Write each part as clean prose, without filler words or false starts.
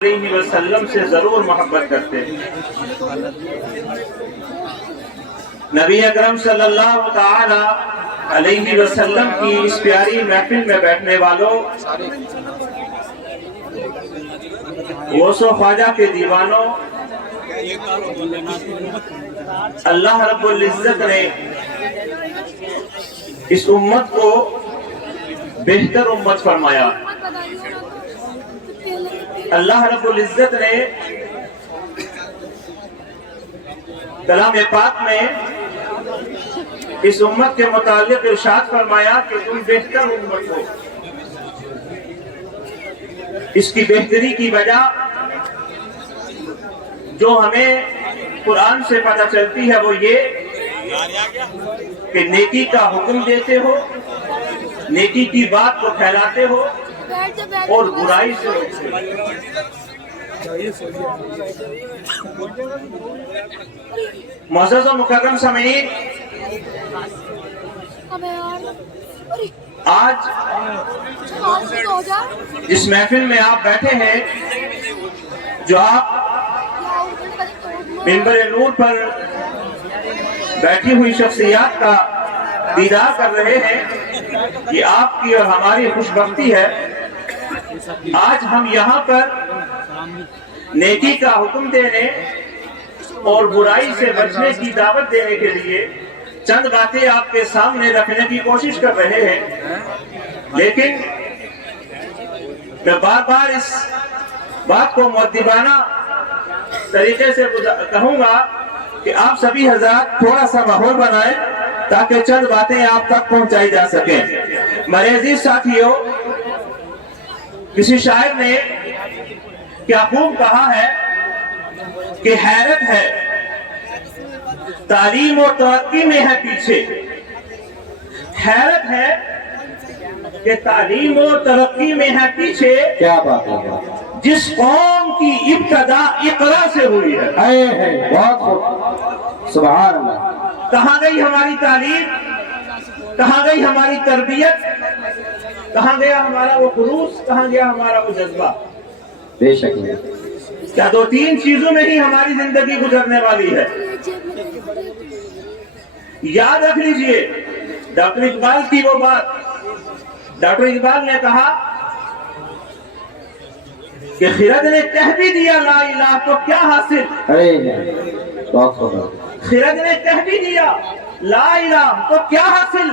علیہ وسلم سے ضرور محبت کرتے ہیں۔ نبی اکرم صلی اللہ تعالی علیہ وسلم کی اس پیاری محفل میں بیٹھنے والوں، غوث و خواجہ کے دیوانوں، اللہ رب العزت نے اس امت کو بہتر امت فرمایا۔ اللہ رب العزت نے کلام پاک میں اس امت کے متعلق ارشاد فرمایا کہ تم بہتر امت ہو۔ اس کی بہتری کی وجہ جو ہمیں قرآن سے پتہ چلتی ہے وہ یہ کہ نیکی کا حکم دیتے ہو، نیکی کی بات کو پھیلاتے ہو اور برائی سے روکتے ہو۔ معزز و مکرم سامعین، آج جس محفل میں آپ بیٹھے ہیں، جو آپ منبر نور پر بیٹھی ہوئی شخصیات کا دیدار کر رہے ہیں، یہ آپ کی اور ہماری خوش بختی ہے۔ آج ہم یہاں پر نیکی کا حکم دینے اور برائی سے بچنے کی دعوت دینے کے لیے چند باتیں آپ کے سامنے رکھنے کی کوشش کر رہے ہیں، لیکن میں بار بار اس بات کو مؤدبانہ طریقے سے کہوں گا کہ آپ سبھی حضرات تھوڑا سا ماحول بنائیں تاکہ چند باتیں آپ تک پہنچائی جا سکیں۔ میرے عزیز ساتھیوں، کسی شاعر نے کیا خوب کہا ہے کہ حیرت ہے تعلیم و ترقی میں ہے پیچھے، حیرت ہے کہ تعلیم و ترقی میں ہے پیچھے، کیا بات ہے، جس قوم کی ابتدا اقرا سے ہوئی ہے۔ بہت خوب، سبحان اللہ۔ کہاں گئی ہماری تعلیم، کہاں گئی ہماری تربیت، کہاں گیا ہمارا وہ خلوص، کہاں گیا ہمارا وہ جذبہ؟ بے شک کیا دو تین چیزوں میں ہی ہماری زندگی گزرنے والی ہے؟ یاد رکھ لیجئے ڈاکٹر اقبال کی وہ بات۔ ڈاکٹر اقبال نے کہا کہ خرد نے کہہ بھی دیا لا الہ تو کیا حاصل، بہت خوب، خرد نے کہہ بھی دیا لا الہ تو کیا حاصل،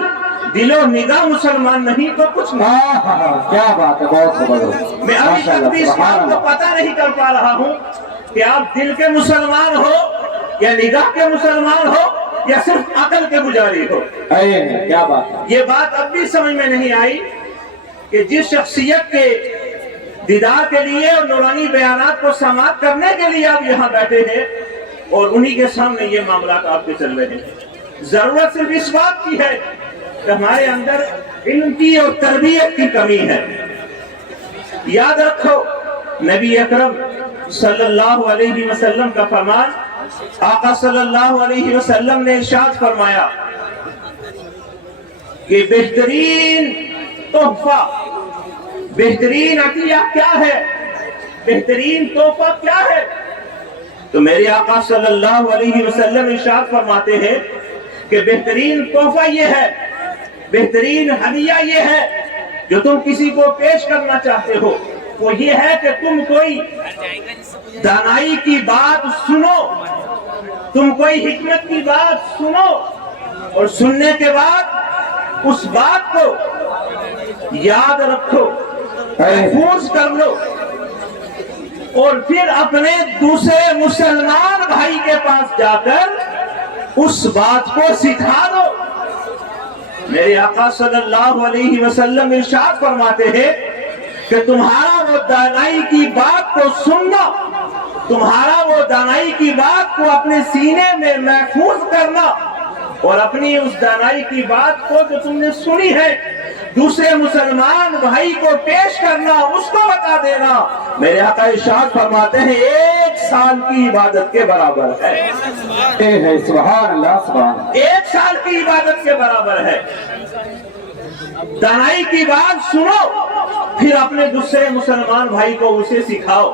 دل و نگاہ مسلمان نہیں تو کچھ نہیں۔ کیا بات ہے، بہت خوب۔ میں ابھی تک بھی اس بات کو پتہ نہیں کر پا رہا ہوں کہ آپ دل کے مسلمان ہو یا نگاہ کے مسلمان ہو یا صرف عقل کے پجاری ہو۔ کیا بات ہے، یہ بات اب بھی سمجھ میں نہیں آئی کہ جس شخصیت کے دیدار کے لیے اور نورانی بیانات کو سماعت کرنے کے لیے آپ یہاں بیٹھے ہیں اور انہی کے سامنے یہ معاملات آپ کے چل رہے ہیں، ضرورت صرف اس بات کی ہے کہ ہمارے اندر علم کی اور تربیت کی کمی ہے۔ یاد رکھو نبی اکرم صلی اللہ علیہ وسلم کا فرمان، آقا صلی اللہ علیہ وسلم نے ارشاد فرمایا کہ بہترین تحفہ، بہترین عطیہ کیا ہے، بہترین تحفہ کیا ہے؟ تو میرے آقا صلی اللہ علیہ وسلم ارشاد فرماتے ہیں کہ بہترین تحفہ یہ ہے، بہترین ہدیہ یہ ہے جو تم کسی کو پیش کرنا چاہتے ہو، وہ یہ ہے کہ تم کوئی دانائی کی بات سنو، تم کوئی حکمت کی بات سنو اور سننے کے بعد اس بات کو یاد رکھو، محفوظ کر لو اور پھر اپنے دوسرے مسلمان بھائی کے پاس جا کر اس بات کو سکھا دو۔ میرے آقا صلی اللہ علیہ وسلم ارشاد فرماتے ہیں کہ تمہارا وہ دانائی کی بات کو سننا، تمہارا وہ دانائی کی بات کو اپنے سینے میں محفوظ کرنا اور اپنی اس دانائی کی بات کو جو تم نے سنی ہے دوسرے مسلمان بھائی کو پیش کرنا، اس کو بتا دینا، میرے آقا ارشاد فرماتے ہیں 1 سال کی عبادت کے برابر ہے۔ سبحان اللہ، سبحان اللہ، 1 سال کی عبادت کے برابر ہے۔ دانائی کی بات سنو، پھر اپنے دوسرے مسلمان بھائی کو اسے سکھاؤ۔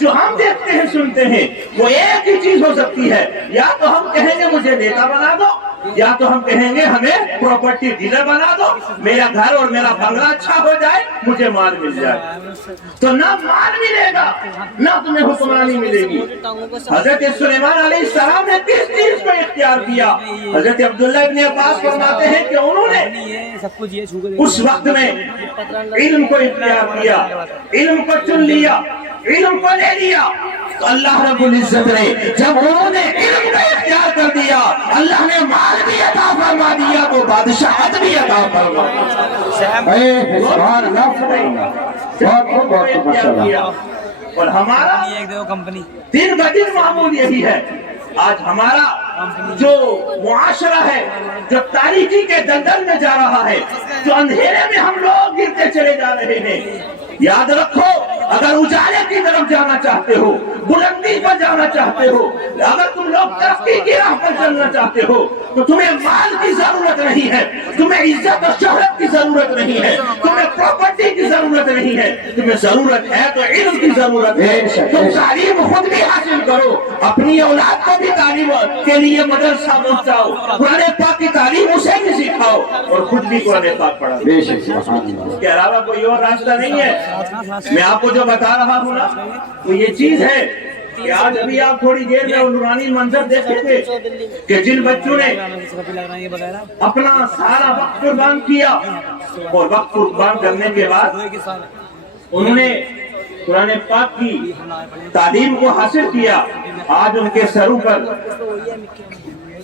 جو ہم دیکھتے ہیں سنتے ہیں وہ ایک ہی چیز ہو سکتی ہے، یا تو ہم کہیں گے مجھے نیتا بنا دو، یا تو ہم کہیں گے ہمیں پراپرٹی ڈیلر بنا دو، میرا گھر اور میرا بنگلہ اچھا ہو جائے، مجھے مال مل جائے۔ تو نہ مال ملے گا نہ تمہیں حکمرانی ملے گی۔ حضرت سلیمان علیہ السلام نے کس چیز کو اختیار کیا؟ حضرت عبداللہ ابن عباس فرماتے ہیں کہ انہوں نے اس وقت میں علم کو اختیار کیا، علم کو چن لیا، علم کو لے لیا۔ تو اللہ رب العزت نے جب انہوں نے علم کو اختیار کر دیا، اللہ نے مال بھی عطا فرما دیا، تو بادشاہت بھی عطا فرما سبحان اللہ سبحان اللہ، بہت ماشاءاللہ۔ اور ہمارا دن بدن معمول یہی ہے۔ آج ہمارا جو معاشرہ ہے، جو تاریکی کے دلدل میں جا رہا ہے، جو اندھیرے میں ہم لوگ گرتے چلے جا رہے ہیں، یاد رکھو اگر اجالے کی طرف جانا چاہتے ہو، بلندی پر جانا چاہتے ہو، اگر تم لوگ ترقی کی راہ پر چلنا چاہتے ہو، تو تمہیں مال کی ضرورت نہیں ہے، تمہیں عزت اور شہرت کی ضرورت نہیں ہے، تمہیں پراپرٹی کی ضرورت نہیں ہے، تمہیں ضرورت ہے تو علم کی ضرورت ہے۔ تم تعلیم خود بھی حاصل کرو، اپنی اولاد کو بھی تعلیم کے لیے مدرسہ پہنچاؤ، قرآن پاک کی تعلیم اسے بھی سکھاؤ، اور خود بھی قرآن پاک پڑھاؤ۔ اس کے علاوہ کوئی اور راستہ نہیں ہے۔ میں آپ کو جو بتا رہا ہوں نا، وہ یہ چیز ہے کہ آج ابھی آپ تھوڑی دیر میں نورانی منظر دیکھیں گے کہ جن بچوں نے اپنا سارا وقت قربان کیا، اور وقت قربان کرنے کے بعد انہوں نے قرآن پاک کی تعلیم کو حاصل کیا، آج ان کے سروں پر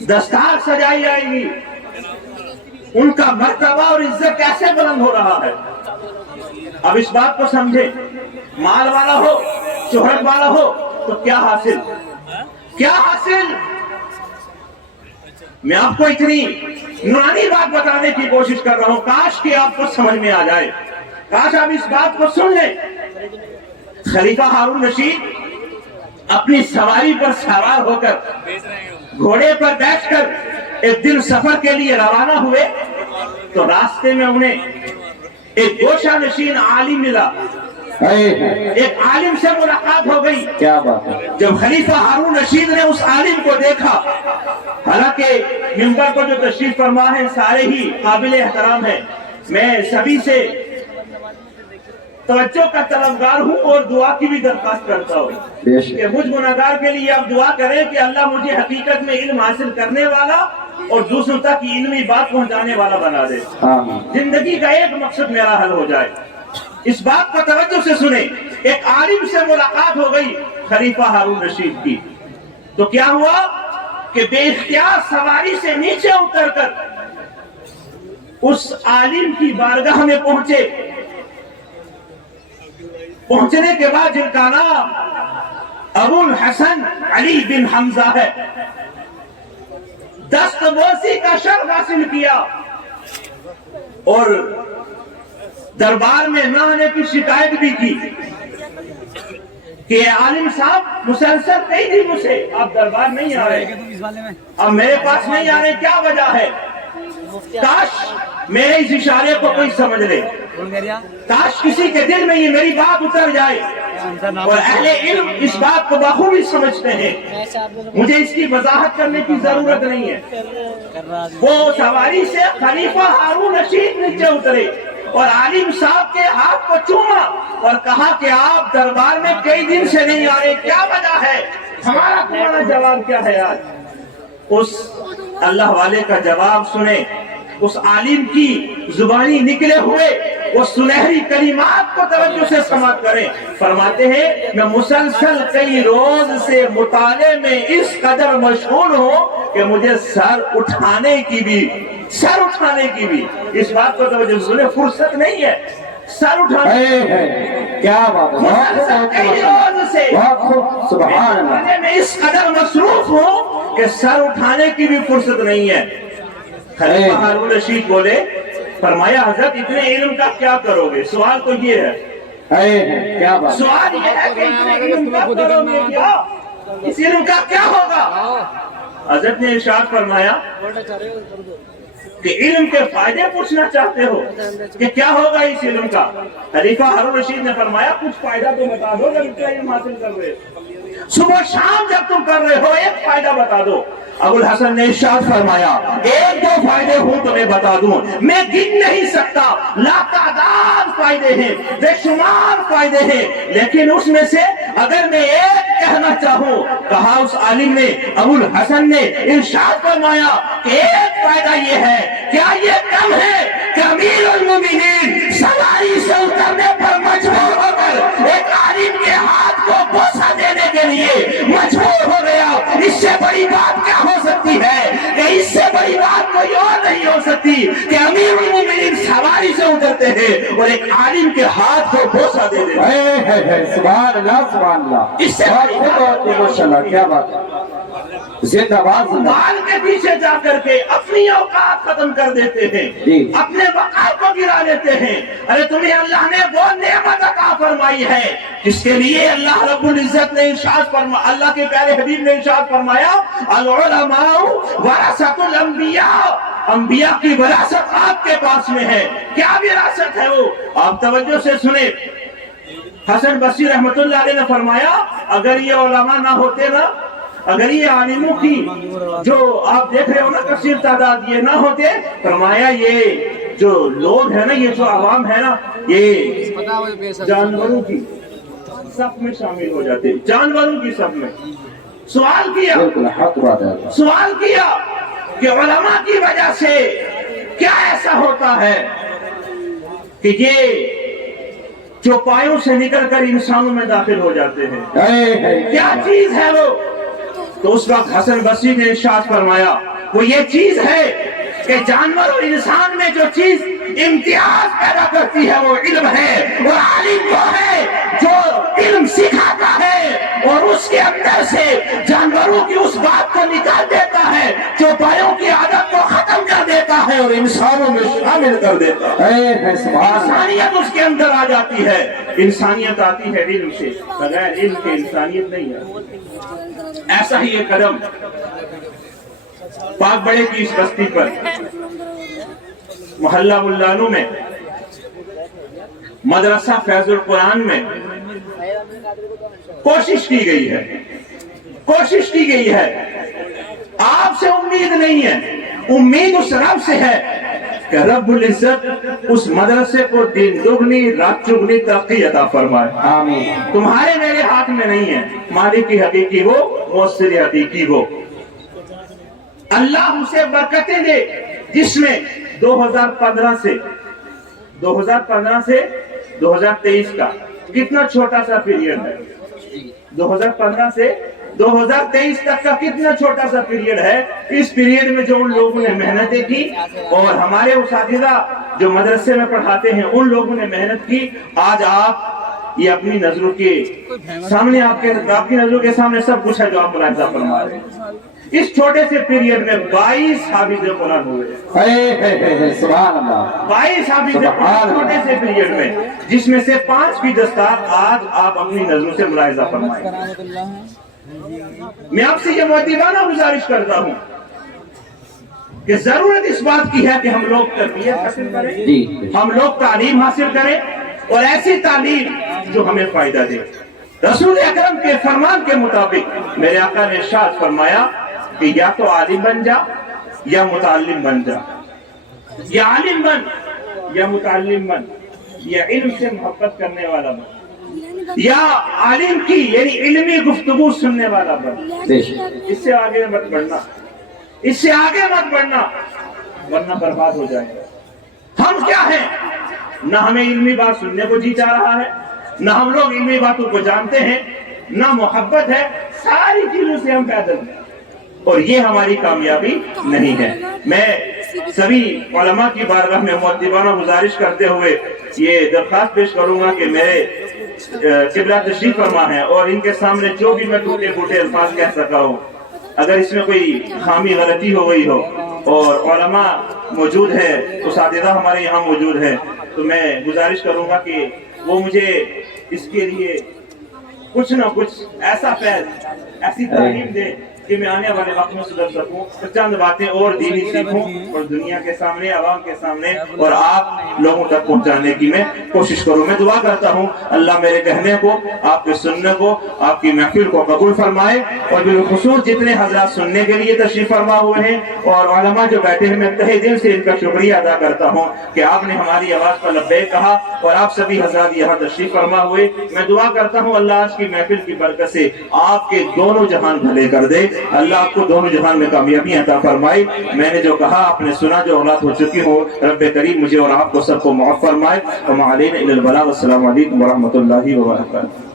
دستار سجائی جائے گی، ان کا مرتبہ اور عزت کیسے بلند ہو رہا ہے۔ اب اس بات کو سمجھے، مال والا ہو، شہرت والا ہو تو کیا حاصل، کیا حاصل؟ میں آپ کو اتنی نورانی بات بتانے کی کوشش کر رہا ہوں، کاش کہ آپ کو سمجھ میں آ جائے، کاش آپ اس بات کو سن لیں۔ خلیفہ ہارون رشید اپنی سواری پر سوار ہو کر، گھوڑے پر بیٹھ کر ایک دن سفر کے لیے روانہ ہوئے، تو راستے میں انہیں ایک گوشہ نشین عالم ملا، ایک عالم سے ملاقات ہو گئی۔ کیا بات ہے۔ جب خلیفہ ہارون رشید نے اس عالم کو دیکھا، حالانکہ منبر کو جو تشریف فرما ہے سارے ہی قابل احترام ہیں، میں سبھی سے توجہ کا طلبگار ہوں اور دعا کی بھی درخواست کرتا ہوں کہ مجھ گناہگار کے لیے آپ دعا کریں کہ اللہ مجھے حقیقت میں علم حاصل کرنے والا اور دوسروں تک علمی بات پہنچانے والا بنا دے، زندگی کا ایک مقصد میرا حل ہو جائے۔ اس بات کو توجہ سے سنیں، ایک عالم سے ملاقات ہو گئی خلیفہ ہارون رشید کی، تو کیا ہوا کہ بے اختیار سواری سے نیچے اتر کر اس عالم کی بارگاہ میں پہنچے۔ پہنچنے کے بعد جن کا نام ابو الحسن علی بن حمزہ ہے، دستبوسی کا شرف حاصل کیا، اور دربار میں نہ آنے کی شکایت بھی کی کہ عالم صاحب مسلسل کئی دنوں سے آپ دربار نہیں آ رہے، اب میرے پاس نہیں آ رہے، کیا وجہ ہے؟ کاش میرے اس اشارے کو کوئی سمجھ لے، کاش کسی کے دل میں یہ میری بات اتر جائے، اور اہل علم اس بات کو بخوبی سمجھتے ہیں، مجھے اس کی وضاحت کرنے کی ضرورت نہیں ہے۔ وہ سواری سے خلیفہ ہارون رشید نیچے اترے اور عالم صاحب کے ہاتھ کو چوما اور کہا کہ آپ دربار میں کئی دن سے نہیں آ رہے، کیا وجہ ہے؟ ہمارا تمہارا جواب کیا ہے؟ آج اس اللہ والے کا جواب سنیں، اس عالم کی زبانی نکلے ہوئے وہ سنہری کلمات کو توجہ سے سماعت کریں۔ فرماتے ہیں میں مسلسل کئی روز سے مطالعے میں اس قدر مشغول ہوں کہ مجھے سر اٹھانے کی بھی اس بات کو توجہ سنیں، فرصت نہیں ہے سر اٹھانے۔ کیا بات ہے، مسلسل کئی روز سے سبحان اللہ، میں اس قدر مصروف ہوں کہ سر اٹھانے کی بھی فرصت نہیں ہے۔ خلیفہ ہارون رشید بولے، فرمایا حضرت اتنے علم کا کیا کرو گے؟ سوال تو یہ ہے، کیا بات، سوال یہ ہے کہ اتنے علم کا کرو گے کیا؟ اس علم کا کیا ہوگا؟ حضرت نے ارشاد فرمایا کہ علم کے فائدے پوچھنا چاہتے ہو کہ کیا ہوگا اس علم کا؟ خلیفہ ہارون رشید نے فرمایا کچھ فائدہ تو بتا دو جب اتنا علم حاصل کر رہے ہو، صبح شام جب تم کر رہے ہو ایک فائدہ بتا دو۔ ابو الحسن نے ارشاد فرمایا ایک دو فائدے ہوں تمہیں بتا دوں، میں گن نہیں سکتا، لاتعداد فائدے ہیں، بے شمار فائدے ہیں، لیکن اس میں سے اگر میں ایک کہنا چاہوں، کہا اس عالم نے، ابو الحسن نے ارشاد فرمایا کہ ایک فائدہ یہ ہے، کیا یہ کم ہے کہ امیر المومنین سواری سے اترنے پر مجبور ہو کر ایک عالم کے ہاتھ کو بوسہ دینے کے لیے مجبور ہو گیا؟ اس سے بڑی بات کیا ہو سکتی ہے کہ اس سے بڑی بات کوئی اور نہیں ہو سکتی کہ امیر المومنین سواری سے اترتے ہیں اور ایک عالم کے ہاتھ کو بوسہ دے دیتے ہیں۔ سبحان اللہ سبحان اللہ، اس سے بہت ماشاءاللہ، کیا بات ہے، زندہ باد زندہ مال کے پیچھے جا کر کے اپنی اوقات ختم کر دیتے ہیں، اپنے وقار کو گرا لیتے ہیں۔ ارے تمہیں اللہ نے وہ نعمت عطا فرمائی ہے جس کے لیے اللہ رب العزت نے ارشاد فرمایا، اللہ کے پیارے حبیب نے ارشاد فرمایا العلماء ورثۃ الانبیاء، انبیاء کی وراثت آپ کے پاس میں ہے۔ کیا وراثت ہے وہ؟ آپ توجہ سے سنیں، حسن بصری رحمت اللہ علیہ نے فرمایا اگر یہ علماء نہ ہوتے نا، اگر یہ عالموں کی جو آپ دیکھ رہے ہو نا کثیر تعداد، یہ نہ ہوتے، فرمایا یہ جو لوگ ہیں نا، یہ جو عوام ہے نا، یہ جانوروں کی صف میں شامل ہو جاتے، جانوروں کی صف میں۔ سوال کیا، بالکل حق بات ہے، سوال کیا کہ علماء کی وجہ سے کیا ایسا ہوتا ہے کہ یہ چوپایوں سے نکل کر انسانوں میں داخل ہو جاتے ہیں؟ کیا چیز ہے وہ؟ تو اس وقت حسن بصری نے ارشاد فرمایا وہ یہ چیز ہے کہ جانور اور انسان میں جو چیز امتیاز پیدا کرتی ہے وہ علم ہے، اور عالم وہ ہے جو علم سکھاتا ہے اور اس کے اندر سے جانوروں کی اس بات کو نکال دیتا ہے، چوپایوں کی عادت کو ختم کر دیتا ہے اور انسانوں میں شامل کر دیتا ہے۔ انسانیت اس کے اندر آ جاتی ہے، انسانیت آتی ہے علم سے، بغیر علم کے انسانیت نہیں ہے۔ ایسا ہی ایک قدم پاک بڑے کی اس بستی پر محلہ ملانو میں مدرسہ فیض القرآن میں کوشش کی گئی ہے، کوشش کی گئی ہے۔ آپ سے امید نہیں ہے، امید اس رب سے ہے کہ رب العزت اس مدرسے کو دن دگنی رات چگنی ترقی عطا فرمائے، آمین۔ تمہارے میرے ہاتھ میں نہیں ہے، مالک کی حقیقی ہو، مؤثر حقیقی ہو۔ اللہ اسے برکتیں دے جس میں 2015 سے 2023 کا کتنا چھوٹا سا پیریڈ ہے، 2015 سے 2023 تک کا کتنا چھوٹا سا پیریڈ ہے۔ اس پیریڈ میں جو ان لوگوں نے محنتیں کی اور ہمارے اساتذہ جو مدرسے میں پڑھاتے ہیں ان لوگوں نے محنت کی، آج آپ یہ اپنی نظروں کے سامنے، آپ کی نظروں کے سامنے سب کچھ ہے جو آپ ملاحظہ فرما رہے ہیں۔ اس چھوٹے سے پیریڈ میں 22 حافظ قرآن ہوئے، سبحان اللہ، 22 حافظ قرآن چھوٹے سے پیریڈ میں، جس میں سے 5 کی دستار آج آپ اپنی نظروں سے ملاحظہ فرمائیں۔ میں آپ سے یہ مؤدبانہ گزارش کرتا ہوں کہ ضرورت اس بات کی ہے کہ ہم لوگ تربیت حاصل کریں، ہم لوگ تعلیم حاصل کریں، اور ایسی تعلیم جو ہمیں فائدہ دے۔ رسول اکرم کے فرمان کے مطابق میرے آقا نے ارشاد فرمایا کہ یا تو عالم بن جا یا متعلم بن جا، یا عالم بن یا متعلم بن، یا علم سے محبت کرنے والا بن، یا عالم کی یعنی علمی گفتگو سننے والا بن۔ اس سے آگے مت بڑھنا، اس سے آگے مت بڑھنا، ورنہ برباد ہو جائے گا۔ ہم کیا ہیں؟ نہ ہمیں علمی بات سننے کو جی چاہ رہا ہے، نہ ہم لوگ علمی باتوں کو جانتے ہیں، نہ محبت ہے، ساری چیزوں سے ہم پیدل ہیں، اور یہ ہماری کامیابی نہیں ہے۔ میں سبھی علماء کی بارگاہ میں مؤدبانہ گزارش کرتے ہوئے یہ درخواست پیش کروں گا کہ میرے قبلہ تشریف فرما ہے اور ان کے سامنے جو بھی میں ٹوٹے پھوٹے الفاظ کہہ سکا ہوں، اگر اس میں کوئی خامی غلطی ہو گئی ہو، اور علماء موجود ہیں، اساتذہ ہمارے یہاں موجود ہیں، تو میں گزارش کروں گا کہ وہ مجھے اس کے لیے کچھ نہ کچھ ایسا فیض، ایسی تعلیم دے کہ میں آنے والے وقت میں سدھر سکوں، تو چند باتیں اور دینی سیکھوں اور دنیا کے سامنے، عوام کے سامنے اور آپ لوگوں تک پہنچانے کی میں کوشش کروں۔ میں دعا کرتا ہوں اللہ میرے کہنے کو، آپ کے سننے کو، آپ کی محفل کو قبول فرمائے، اور بالخصوص جتنے حضرات سننے کے لیے تشریف فرما ہوئے ہیں اور علماء جو بیٹھے ہیں، میں تہہ دل سے ان کا شکریہ ادا کرتا ہوں کہ آپ نے ہماری آواز پر لبیک کہا اور آپ سبھی حضرات یہاں تشریف فرما ہوئے۔ میں دعا کرتا ہوں اللہ آج کی محفل کی برکت سے آپ کے دونوں جہان بھلے کر دے، اللہ آپ کو دونوں جہان میں کامیابی عطا فرمائے۔ میں نے جو کہا آپ نے سنا، جو اولاد ہو چکی ہو، رب کریم مجھے اور آپ کو سب کو معاف فرمائے۔ وما علینا الا البلاغ۔ السلام علیکم ورحمۃ اللہ وبرکاتہ۔